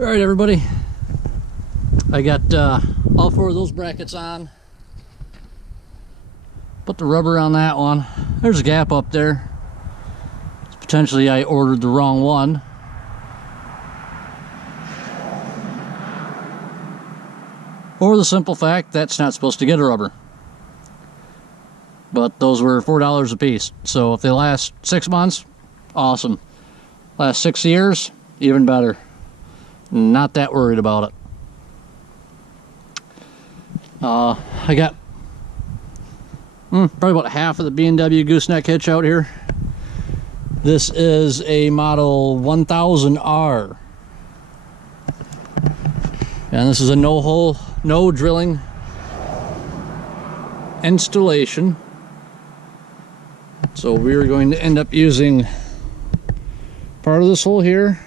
All right, everybody. I got all four of those brackets on. Put the rubber on that one. There's a gap up there. Potentially I ordered the wrong one. Or the simple fact that's not supposed to get a rubber. But those were $4 a piece. So if they last 6 months, awesome. Last 6 years, even better. Not that worried about it. I got probably about half of the B&W Gooseneck Hitch out here. This is a model 1000R. And this is a no-hole, no drilling installation. So we're going to end up using part of this hole here.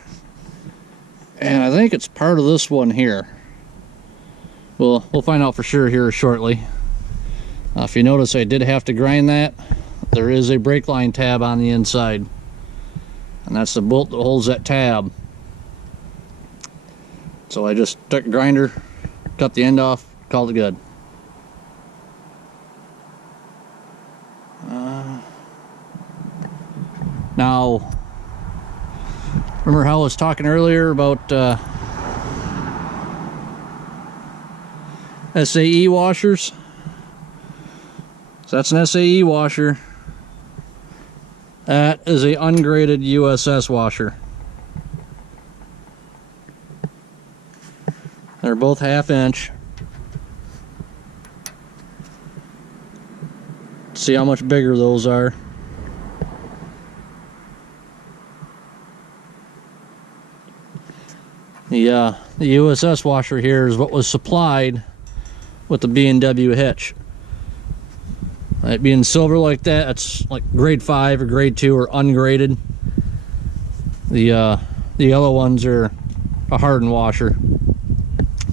And I think it's part of this one here. We'll find out for sure here shortly. If you notice, I did have to grind that. There is a brake line tab on the inside. And that's the bolt that holds that tab. So I just took a grinder, cut the end off, called it good. Now, remember how I was talking earlier about SAE washers? So that's an SAE washer. That is a ungraded USS washer. They're both 1/2 inch. See how much bigger those are. The USS washer here is what was supplied with the B&W hitch. It being silver like that, it's like grade 5 or grade 2 or ungraded. The yellow ones are a hardened washer.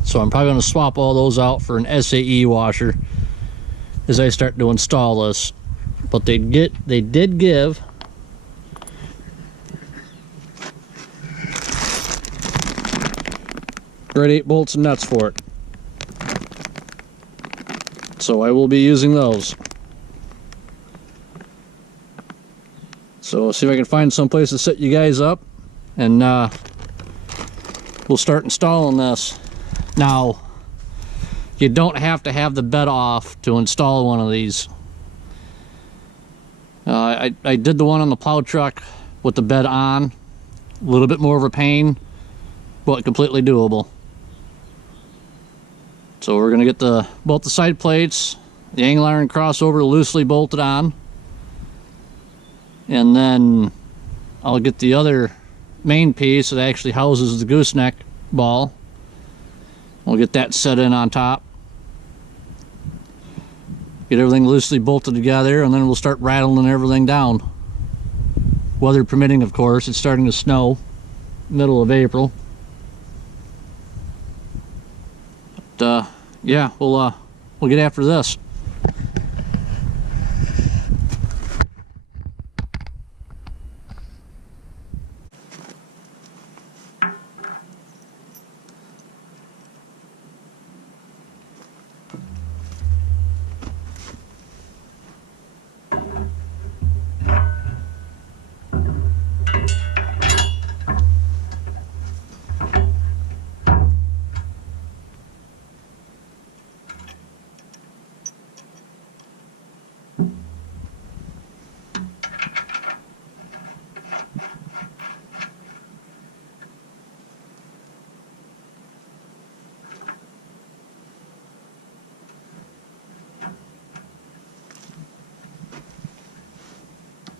So I'm probably going to swap all those out for an SAE washer as I start to install this. But they did give grade 8 bolts and nuts for it. So I will be using those. So see if I can find some place to set you guys up, and we'll start installing this. Now, you don't have to have the bed off to install one of these. I did the one on the plow truck with the bed on. A little bit more of a pain, but completely doable. So we're going to get both the side plates, the angle iron crossover loosely bolted on. And then I'll get the other main piece that actually houses the gooseneck ball. We'll get that set in on top. Get everything loosely bolted together, and then we'll start rattling everything down. Weather permitting, of course. It's starting to snow, middle of April. But yeah, we'll get after this.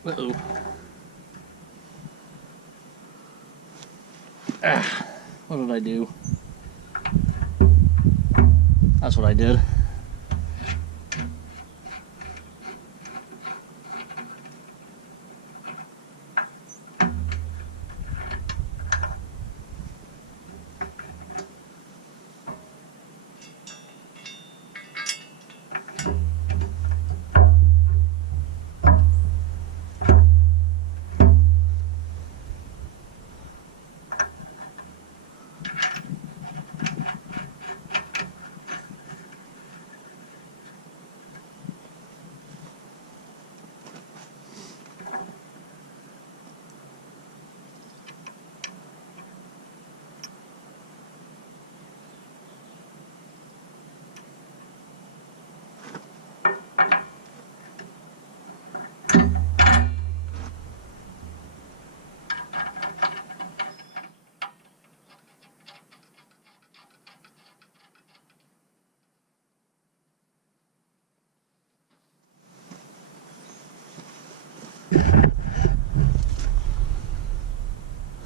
Uh-oh. What did I do? That's what I did.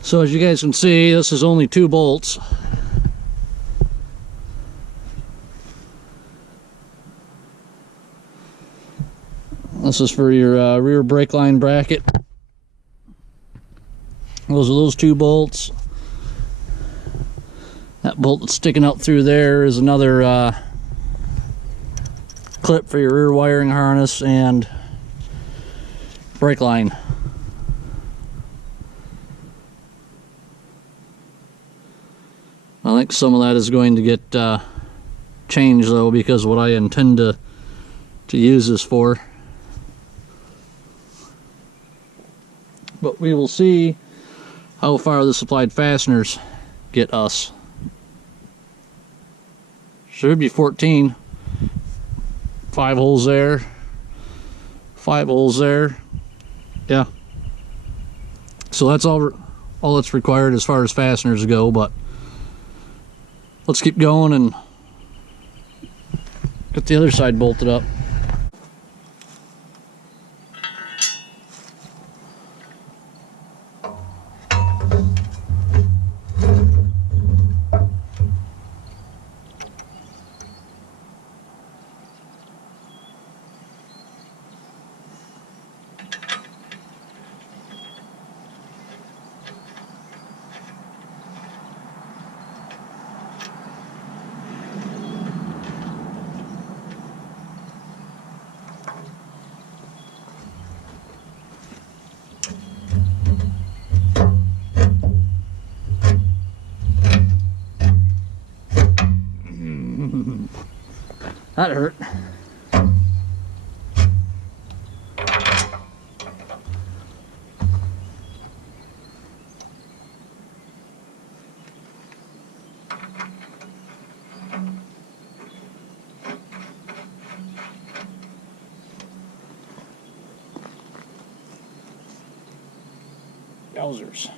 So as you guys can see, this is only 2 bolts. This is for your rear brake line bracket. Those are those 2 bolts. That bolt that's sticking out through there is another clip for your rear wiring harness and brake line. I think some of that is going to get changed though, because of what I intend to use this for. But we will see how far the supplied fasteners get us. Should be 14. 5 holes there. 5 holes there. Yeah. So that's all that's required as far as fasteners go, but let's keep going and get the other side bolted up. That hurt. Yowzers.